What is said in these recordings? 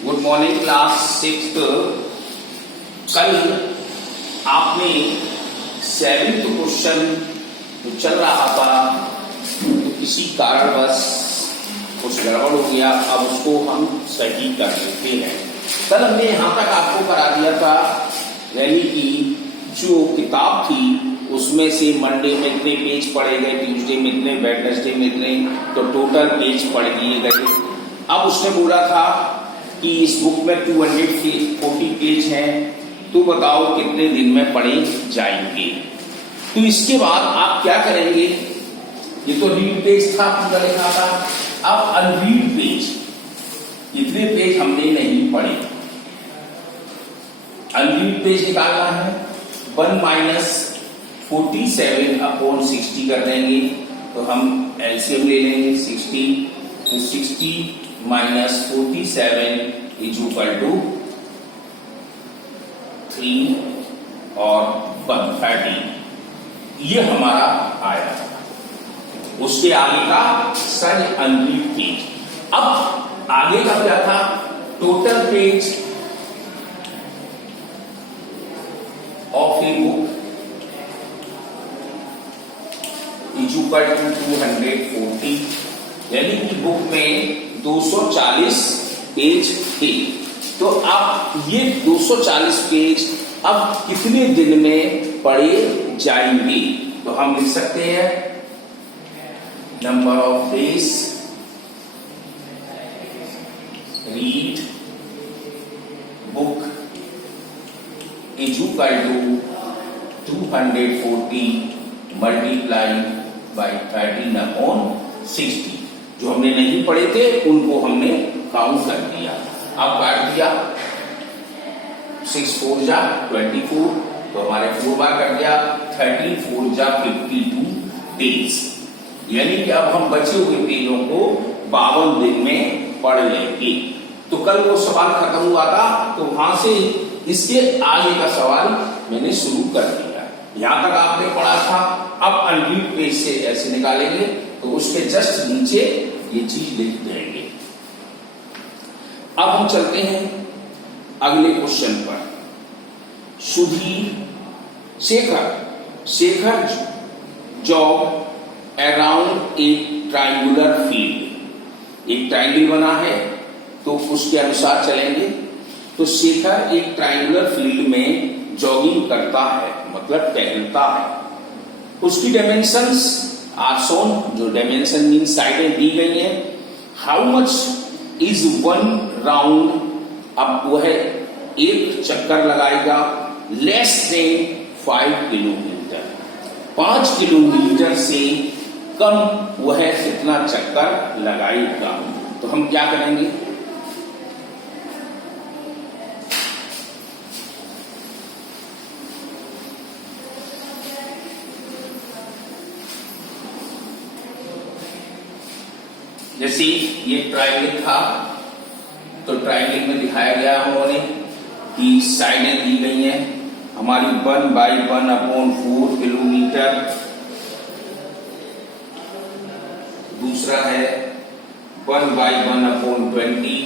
Good morning class 6। कल आपने 7th question जो चल रहा था तो किसी कारणवश कुछ गड़बड़ हो गया, अब उसको हम सही कर लेते हैं। कल हमने यहाँ तक आपको करा दिया था, यानी कि जो किताब थी उसमें से मंडे में इतने पेज पढ़े गए, ट्यूसडे में इतने, वेडनेसडे में इतने, तो टोटल पेज पढ़ दिए गए। अब उसने बोला था कि इस बुक में 240 पेज हैं, तो बताओ कितने दिन में पढ़े जाएंगे। तो इसके बाद आप क्या करेंगे, ये तो रीड पेज था पूरा लिखा था, अब अनरीड पेज, इतने पेज हमने नहीं पढ़े, अनरीड पेज निकालना है। 1 माइनस 47/60 कर देंगे, तो हम एलसीएम ले लेंगे 60, तो 60 माइनस 47 इज इक्वल टू 3 और 130, ये हमारा आया। उसके आगे का सर अनरीड पेज। अब आगे का क्या था, total page of a book is equal to 240, यानी कि बुक में 240 पेज थे। तो अब ये 240 पेज अब कितने दिन में पढ़े जाएंगे, तो हम लिख सकते हैं number of days read book is equal to 240 multiply by 13/60। जो हमने नहीं पढ़े थे उनको हमने काउंट कर दिया। अब काट दिया, 6 4 जा 24, तो हमारे 4 बार कट गया, 13 4 जा 52 डेज, यानी कि अब हम बचे हुए पेजों को 52 दिन में पढ़ लेंगे। तो कल वो सवाल खत्म हुआ था, तो वहां से इसके आगे का सवाल मैंने शुरू कर दिया। यहां तक आपने पढ़ा था, अब अनरीड पेज से ऐसे निकालेंगे, तो उसके जस्ट नीचे ये चीज लिख देंगे। अब हम चलते हैं अगले क्वेश्चन पर। Sudhir Shekhar job around a triangular field, एक ट्राइंगल बना है तो उसके अनुसार चलेंगे। तो शेखर एक ट्राइंगुलर फील्ड में जॉगिंग करता है, मतलब टहलता है। उसकी डायमेंशंस आर शोन, जो डायमेंशन मीन साइडें दी गई हैं। हाउ मच इज 1 राउंड, अब वह एक चक्कर लगाएगा लेस देन 5 किलोमीटर, 5 किलोमीटर से कम वह कितना चक्कर लगाएगा। तो हम क्या करेंगे, जैसे ये ट्रायंगल था, तो ट्रायंगल में दिखाया गया उन्होंने कि साइडें दी गई हैं हमारी 1/1/4 किलोमीटर, दूसरा है 1/1/20,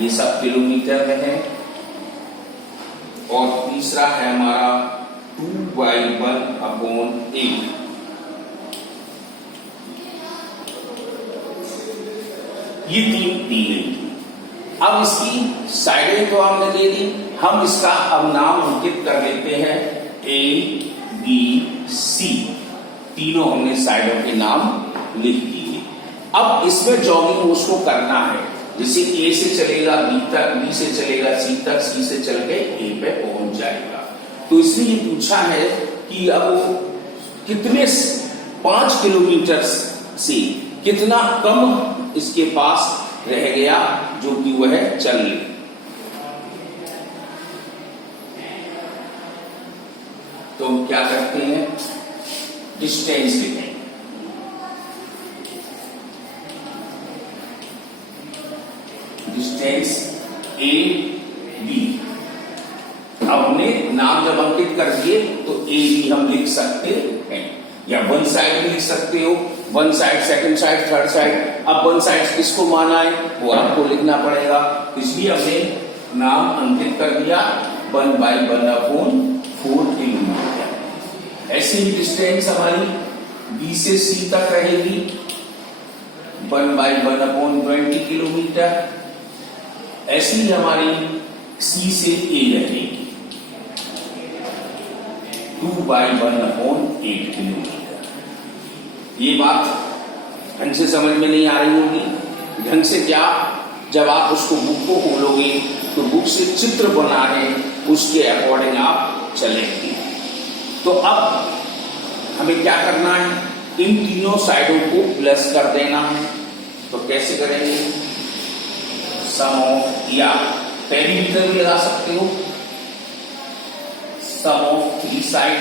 ये सब किलोमीटर में है, और तीसरा है हमारा 2/1/8। ये 3 दी गई थी। अब इसकी साइडें तो हमने दे दी, हम इसका अब नाम अंकित कर देते हैं ABC, तीनों हमने साइडों के नाम लिख दिए। अब इसमें जॉगिंग उसको करना है, जैसे A से चलेगा B तक, B से चलेगा C तक, C से चल के A पे पहुंच जाएगा। तो इसलिए पूछा है कि अब कितने 5 किलोमीटर से कितना कम इसके पास रह गया जो कि वह चल ले। तो हम क्या करते हैं, डिस्टेंस लिखेंगे। डिस्टेंस AB, अब हमने नाम जब अंकित कर दिए तो AB हम लिख सकते हैं, या वन साइड भी लिख सकते हो, one side, second side, third side. अब वन साइड किसको माना है वो आपको लिखना पड़ेगा, इसलिए हमने नाम अंकित कर दिया 1/1/4 किलोमीटर। ऐसी ही डिस्टेंस हमारी बी से सी तक रहेगी 1/1/20 किलोमीटर। ऐसी ही हमारी सी से ए रहेगी 2/1/8 किलोमीटर। ये बात ढंग से समझ में नहीं आ रही होगी। ढंग से क्या, जब आप उसको बुक को खोलोगे तो बुक से चित्र बना है उसके अकॉर्डिंग आप चलेंगे। तो अब हमें क्या करना है, इन तीनों साइडों को प्लस कर देना है। तो कैसे करेंगे, सम ऑफ, या पेरीमीटर भी लगा सकते हो, सम ऑफ 3 साइड।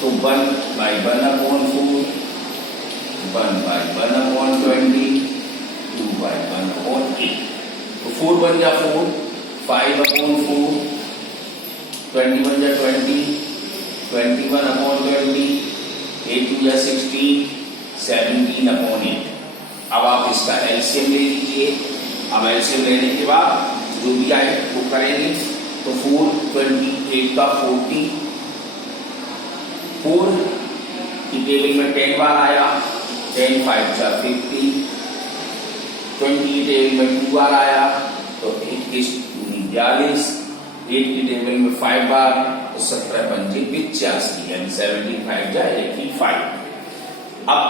तो 1/1/4, 1/1/20, 2/1/8। तो 4 बन जा 4, 5/4, 20 बन जा 20, 21/20, 8 2 जा 16, 17/8। अब आप इसका एलसीएम ले लीजिए। अब एलसीएम लेने के बाद जो भी आए वो करेंगे। तो 4 28 का 40, 4 की टेबल में 10 बार आया, 10 5 जा 50, 20 टेबल में 2 बार आया तो 21 42, 8 की टेबल में 5 बार तो 17 पंजे 85, यानी 75 जा 85। अब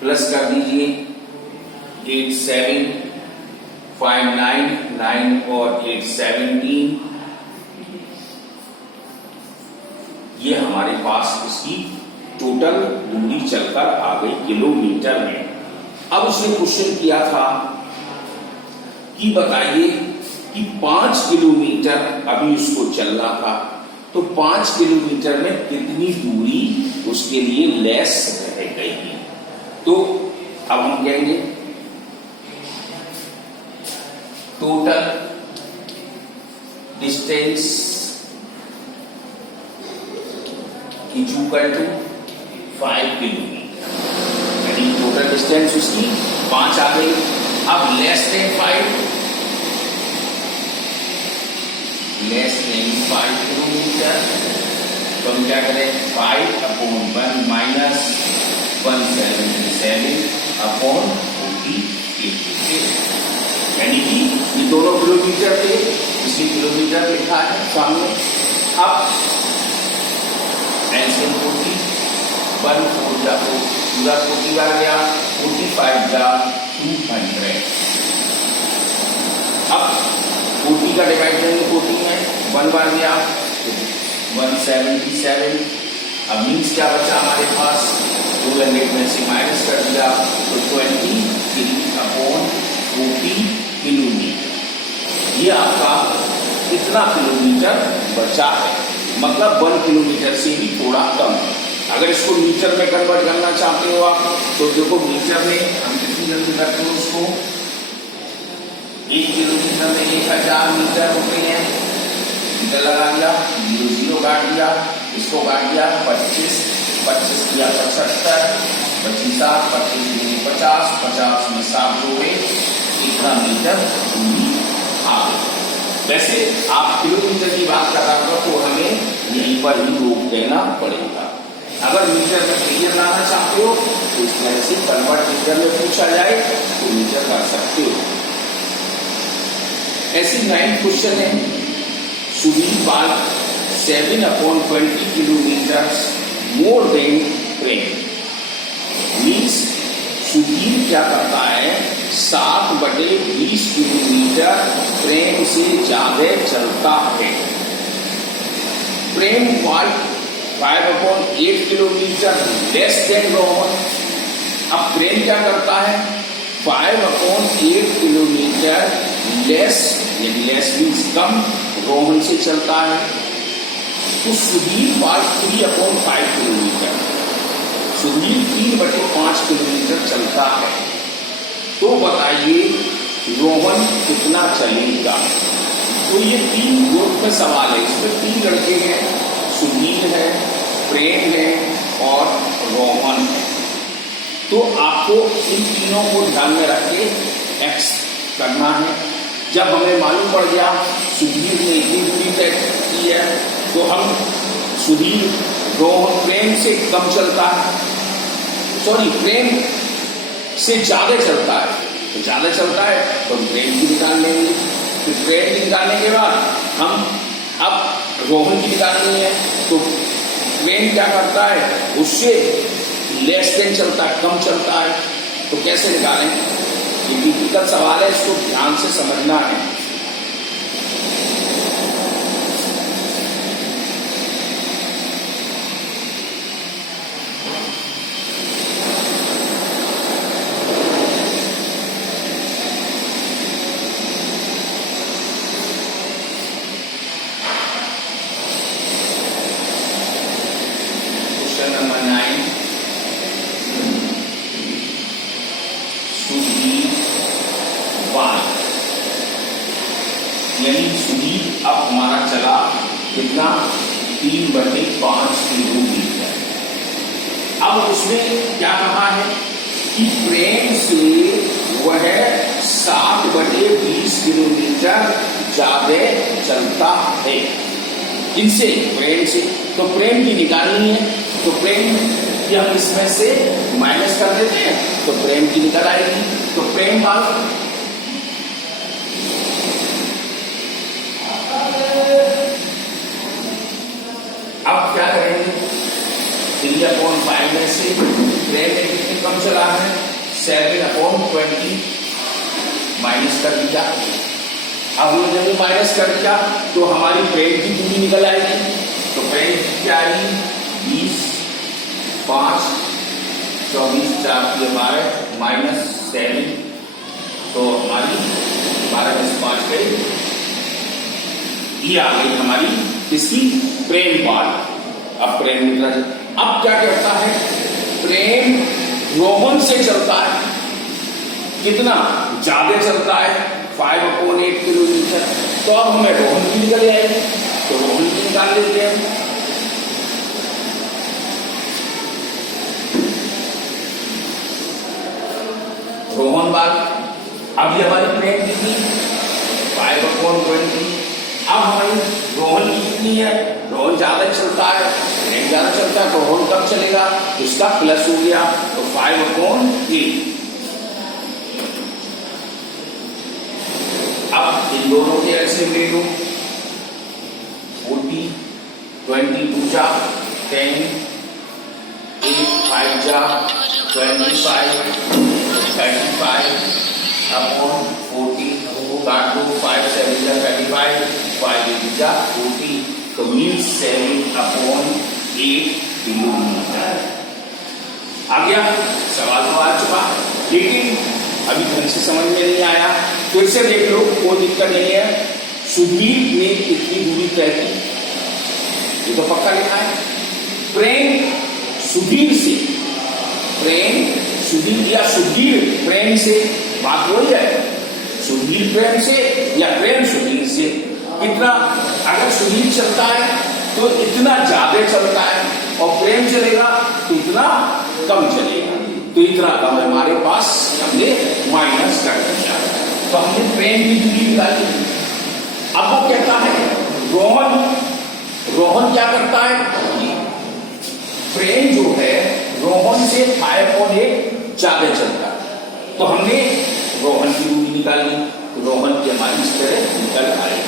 प्लस कर दीजिए 8 7 5 9 9 और 8 17। ये हमारे पास इसकी टोटल दूरी चलकर आ गई किलोमीटर में। अब उसने क्वेश्चन किया था कि बताइए कि 5 किलोमीटर अभी उसको चलना था, तो 5 किलोमीटर में कितनी दूरी उसके लिए लेस रह गई। तो अब हम कहेंगे total distance equal to 5 kilometre, यानी टोटल डिस्टेंस उसकी 5 आ गई। अब less than 5, less than 5 kilometre, तो हम क्या करें 5/1 माइनस 177/40, यानी कि ये दोनों किलोमीटर थे, इसलिए किलोमीटर लिखा है सामने। अब एलसीएम 40, 1 4 जा पूरा 40 बार गया, 45 जा 200। अब 40 का डिवाइड करेंगे 40 में, 1 बार गया 177। अब मीन्स क्या बचा हमारे पास, 200 में से माइनस कर दिया तो 23/40 किलोमीटर। ये आपका कितना किलोमीटर बचा है, मतलब 1 किलोमीटर से भी थोड़ा कम है। अगर इसको मीटर में कन्वर्ट करना चाहते हो आप तो देखो मीटर में हम कितनी जल्दी करते हैं उसको, 1 किलोमीटर में 1000 मीटर होते हैं। मीटर लगा दिया, 0 काट दिया, इसको काट दिया 25, 25 किया 75, 25 7, 25 50, 50 में 7 जोड़े, इतना मीटर दूरी आ गई। वैसे आप किलोमीटर की बात कर रहा हो तो हमें यहीं पर ही रोक देना पड़ेगा। अगर मीटर में फिगर लाना चाहते हो तो इस तरह से कन्वर्ट मीटर में पूछा जाए तो मीटर कर सकते हो। ऐसी 9th क्वेश्चन है, Sudhir park 7/20 kilometre more than train. Means Sudhir क्या करता है, 7/20 किलोमीटर ट्रेन से ज्यादा चलता है। Train 5/8 kilometre less than Rohan. अब ट्रेन क्या करता है, 5/8 किलोमीटर लेस, यानी लेस मीन्स कम, रोहन से चलता है। तो सुधीर 3/5 किलोमीटर, सुधीर 3/5 किलोमीटर चलता है। तो बताइए रोहन कितना चलेगा। तो ये 3 ग्रुप में सवाल है, इसमें 3 लड़के हैं, सुधीर सुधीर है, प्रेम है और रोहन है। तो आपको इन तीनों को ध्यान में रख के एक्स करना है। जब हमें मालूम पड़ गया सुधीर ने इतनी दूरी तय की है, तो हम सुधीर रोहन प्रेम से कम चलता है, सॉरी प्रेम से ज्यादा चलता है, तो ज्यादा चलता है तो हम प्रेम की निकाल लेंगे। फिर प्रेम की निकालने के बाद हम अब रोहन की निकालनी है, तो प्रेम क्या करता है, उससे लेस देन चलता है, कम चलता है। तो कैसे निकालें, ये टिपिकल सवाल है, इसको ध्यान से समझना है। क्वेश्चन नंबर 9, यानी सुधीर अब हमारा चला कितना 3/5 किलोमीटर। अब उसमें क्या कहा है कि प्रेम से वह 7/20 किलोमीटर ज्यादा चलता है। इनसे प्रेम से, तो प्रेम की निकालनी है, तो प्रेम की हम इसमें से माइनस कर देते हैं, तो प्रेम की निकल आएगी। तो प्रेम बात अब क्या करेंगे, 3/5 में से प्रेम ने कितनी कम चला है, 7/20 माइनस कर दिया। अब वो जब माइनस कर दिया तो हमारी प्रेम की दूरी निकल आएगी। तो प्रेम क्या आएगी, 20, 5, 24, 4 -7, तो हमारी 12 में से 5 गई, ये आ गई हमारी किसकी, प्रेम पार्ट। अब प्रेम निकला। अब क्या करता है, प्रेम रोहन से चलता है, कितना ज्यादा चलता है, 5/8 किलोमीटर। तो अब हमें रोहन की निकल आएगी, तो रोहन की निकाल लेते हैं। रोहन बात, अब ये हमारी प्रेम की थी 5/20। अब हमारी रोहन की कितनी है, रोहन ज्यादा चलता है, प्रेम ज्यादा चलता है, तो रोहन कब चलेगा, इसका प्लस हो गया, तो 5/8। अब इन दोनों के ऐसे ले लो, 40, 22 जा 10, 8, 5 जा 25, 35 अपॉन 40, काट दो, 5 7 जा 35, 5 8 जा 40, तो मीन्स 7/8 किलोमीटर। आ गया, सवाल तो आ चुका, लेकिन अभी ढंग से समझ में नहीं आया। फिर से देख लो, कोई दिक्कत नहीं है। सुधीर ने कितनी दूरी तय की, ये तो पक्का लिखा है। प्रेम सुधीर से, प्रेम सुधीर या सुधीर प्रेम से, बात वही है, सुधीर प्रेम से या प्रेम सुधीर से। कितना, अगर सुधीर चलता है तो इतना ज्यादा चलता है, और प्रेम चलेगा तो इतना कम चलेगा। तो इतना कम हमारे पास, हमने माइनस कर दिया, तो हमने प्रेम की दूरी निकाली। अब वो कहता है रोहन क्या करता है, प्रेम जो है रोहन से 5/8 ज्यादा चलता है, तो हमने रोहन की दूरी निकाली, रोहन की हमारी इस तरह निकल आए।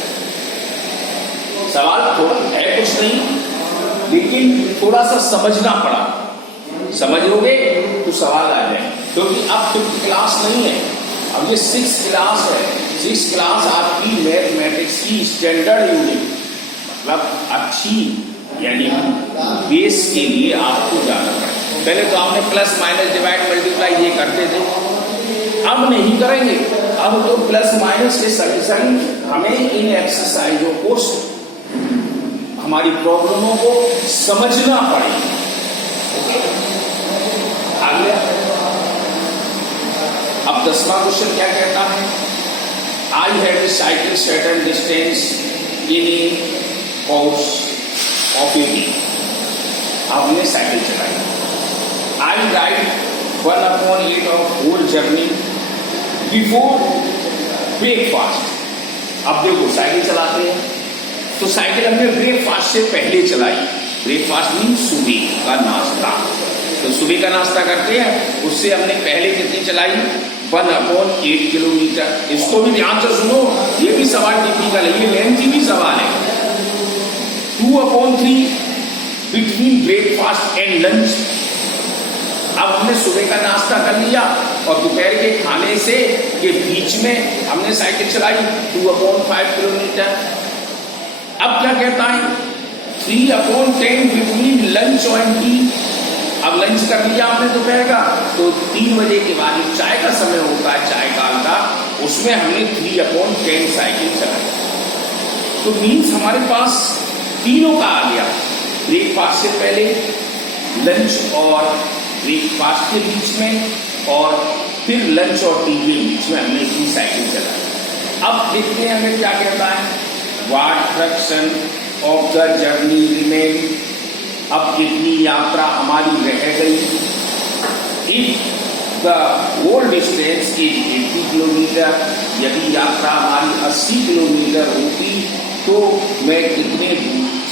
सवाल थोड़ा है कुछ नहीं, लेकिन थोड़ा सा समझना पड़ा, समझ लोगे तो सवाल आ जाए, क्योंकि अब 5th क्लास नहीं है, अब ये 6th क्लास है। 6th क्लास आपकी मैथमेटिक्स की स्टैंडर्ड यूनिट, मतलब अच्छी, यानी बेस के लिए आपको जाना पड़ेगा। पहले तो आपने प्लस माइनस डिवाइड मल्टीप्लाई ये करते थे, अब नहीं करेंगे। अब तो प्लस माइनस के सॉल्यूशन हमें इन एक्सरसाइजों को, हमारी प्रॉब्लमों को समझना पड़ेगा। आगे अब 10वां क्वेश्चन क्या कहता है, I had a cycle certain distance in a course of 80। हमने साइकिल चलाई। I ride 1/8 of whole journey before breakfast. अब देखो साइकिल चलाते हैं तो साइकिल हमने ब्रेकफास्ट से पहले चलाई। ब्रेकफास्ट मीन सुबह का नाश्ता। तो सुबह का नाश्ता करते हैं, उससे हमने पहले कितनी चलाई? 1/8 किलोमीटर। इसको भी ध्यान से सुनो, ये भी सवाल टिपिकल है, ये लेंथी भी सवाल है। 2/3 बिटवीन ब्रेकफास्ट एंड लंच। अब हमने सुबह का नाश्ता कर लिया और दोपहर के खाने से के बीच में हमने साइकिल चलाई 2/5 किलोमीटर। अब क्या कहता है? 3/10 बिटवीन लंच और टी। अब लंच कर लिया आपने दोपहर का, तो 3 बजे के बाद जो चाय का समय होता है, चाय काल का, उसमें हमने 3/10 साइकिल चलाई। तो मीन्स हमारे पास तीनों का आ गया, ब्रेकफास्ट से पहले, लंच और ब्रेकफास्ट के बीच में, और फिर लंच और टी के बीच में हमने इतनी साइकिल चलाई। अब देखते हैं हमें क्या कहता है। What fraction of the journey remain. अब कितनी यात्रा हमारी रह गई? If the whole distance is 80 kilometre, यदि यात्रा हमारी 80 किलोमीटर होती तो मैं कितने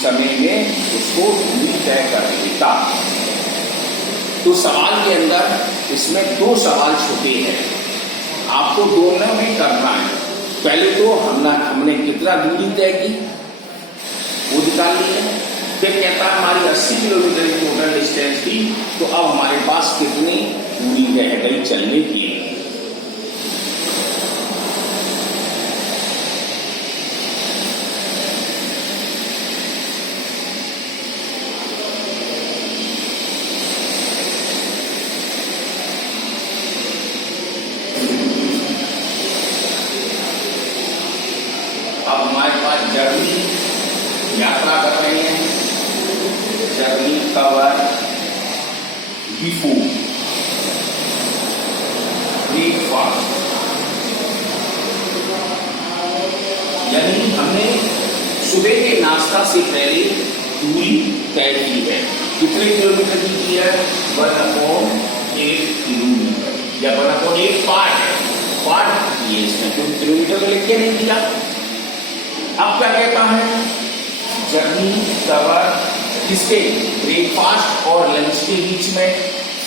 समय में उसको दूरी तय कर देता। तो सवाल के अंदर इसमें 2 सवाल छुपे हैं, आपको दोनों में करना है। पहले तो हमने कितना दूरी तय की वो निकाल ली है, फिर कहता है हमारी 80 किलोमीटर की टोटल डिस्टेंस थी, तो अब हमारे पास कितनी दूरी रह गई चलने की। अब हमारे पास जर्नी, यात्रा कर रहे हैं, जर्नी कवर बिफोर ब्रेकफास्ट, यानी हमने सुबह के नाश्ता से पहले दूरी तय की है। कितने किलोमीटर की है? 1/8 किलोमीटर, या 1/8 पार्ट ये इसमें कोई किलोमीटर तो लिख के नहीं दिया। अब क्या कहता है? जर्नी कवर किसके? ब्रेकफास्ट और लंच के बीच में,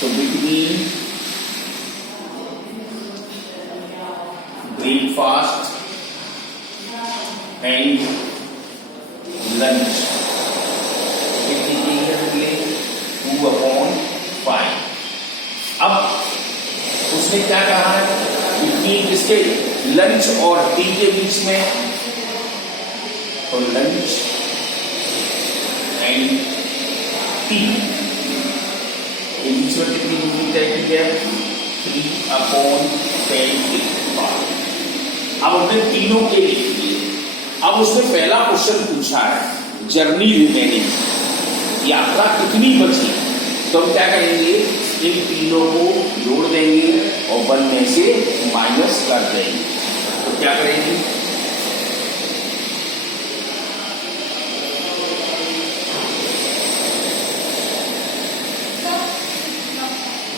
तो बिटवीन ब्रेकफास्ट एंड लंच कितनी है? 2/5। अब उसने क्या कहा है? बिटवीन किसके? लंच और टी के बीच में, तो लंच एंड टी के बीच में कितनी दूरी तय की है? 3/10 बार। अब हमने तीनों के लिख दिए। अब उसने पहला क्वेश्चन पूछा है जर्नी रिमेनिंग, यात्रा कितनी बची, तो हम क्या करेंगे? इन तीनों को जोड़ देंगे और 1 में से माइनस कर देंगे। तो क्या करेंगे?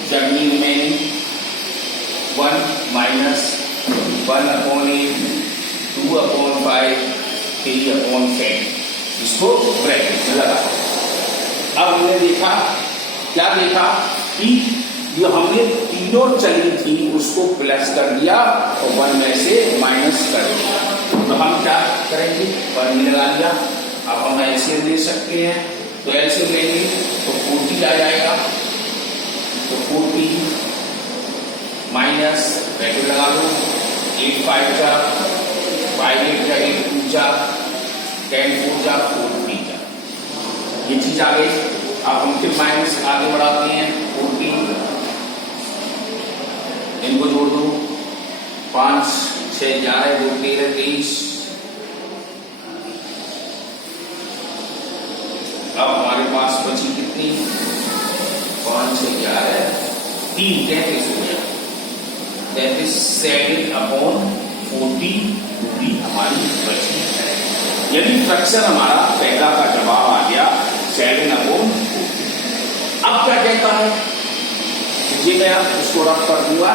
जर्नी रिमेनिंग 1 माइनस 1/8, 2/5, 3/10, इसको ब्रैकेट में लगा। अब हमने देखा, क्या देखा कि जो हमने तीनों चली थी उसको प्लस कर दिया और 1 में से माइनस कर दिया। तो हम क्या करेंगे? 1 में लगा दिया। अब हम एलसीएम ले सकते हैं, तो एलसीएम लेंगे तो 40 आ जाएगा। तो 40 माइनस ब्रैकेट लगा लो, 8/5 जा, 5/8 जा, 8/2 जा, 10/4 जा, 4/3 जा, ये चीज आ गई। अब हम फिर माइनस आगे बढ़ाते हैं। 14 इनको जोड़ दो, 5 6 11 2 13 23। अब हमारे पास बची कितनी? 5 6 11 3 33 हो गया। 7/40 दूरी हमारी बची है। यदि फ्रैक्शन हमारा पहला का जवाब आ गया 7/40। अब क्या कहता है, ये मैं अब इसको रफ कर दूंगा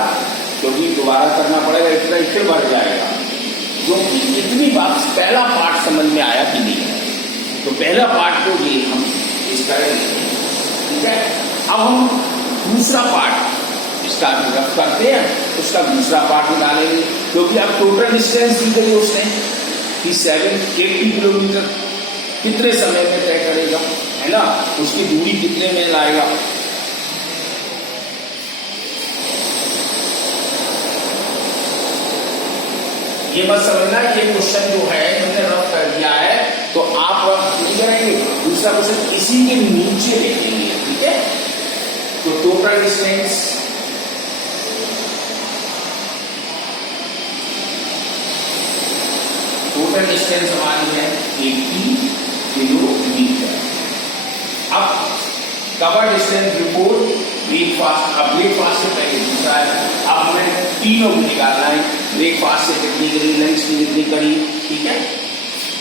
क्योंकि दोबारा करना पड़ेगा, इतना ही फिर बढ़ जाएगा, क्योंकि इतनी बात पहला पार्ट समझ में आया कि नहीं है। तो पहला पार्ट को ये हम इस तरह, ठीक है। अब हम दूसरा पार्ट इसका रफ करते हैं, उसका दूसरा पार्ट निकालेंगे, क्योंकि अब टोटल डिस्टेंस दी गई उसने कि 780 किलोमीटर कितने समय में तय करेगा, है ना, उसकी दूरी कितने में लाएगा। ये मत समझना ये क्वेश्चन जो है हमने रफ कर दिया है तो आप रफ नहीं करेंगे, दूसरा क्वेश्चन इसी के नीचे देखेंगे, ठीक है। तो टोटल डिस्टेंस हमारी है 80 किलोमीटर। अब कवर डिस्टेंस रिपोर्ट ब्रेकफास्ट, अब ब्रेकफास्ट से पहले दूसरा है, अब हमें तीनों को निकालना है, ब्रेकफास्ट से कितनी करी, लंच की कितनी करी, ठीक है।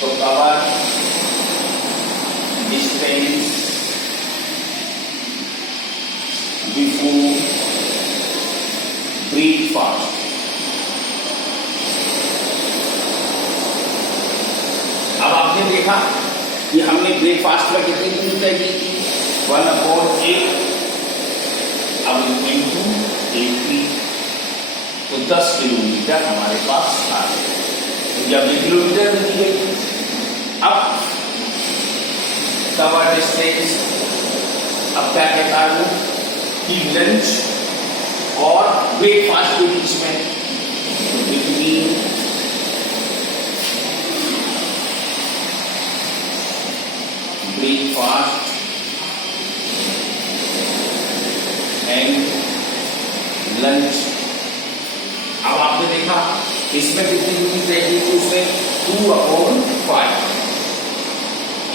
तो कवर डिस्टेंस बिफोर ब्रेकफास्ट, अब आपने देखा कि हमने ब्रेकफास्ट में कितनी दूरी तय की थी, 1/8, अब इंटू 80, तो 10 किलोमीटर हमारे पास आ गए। तो जब ये किलोमीटर में दी गई, अब कवर डिस्टेंस, अब क्या कहता है वो कि लंच और ब्रेकफास्ट के बीच में बिटवीन ब्रेकफास्ट एंड लंच। अब आपने देखा इसमें कितनी दूरी तय की थी उसने, 2/5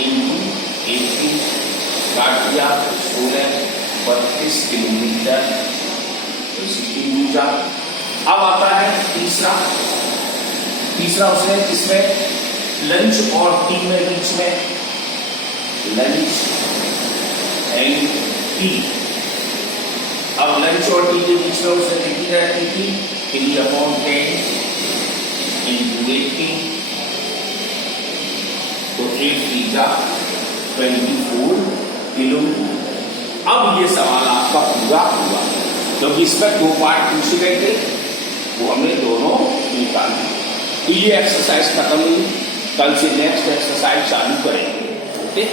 इंटू 80 काट दिया, 32 किलोमीटर, तो 16 दूजा। अब आता है तीसरा उसने इसमें लंच और टी में बीच में, लंच एंड टी। अब लंच और टी के बीच में उसने कितनी रहती थी, 3/10 इंटू 80, तो 8 जा 24 किलोमीटर। अब ये सवाल आपका पूरा हुआ, क्योंकि इसमें 2 पार्ट पूछे गए थे, वो हमने दोनों निकाले। तो ये एक्सरसाइज खत्म हुई, कल से नेक्स्ट एक्सरसाइज चालू करेंगे, ओके।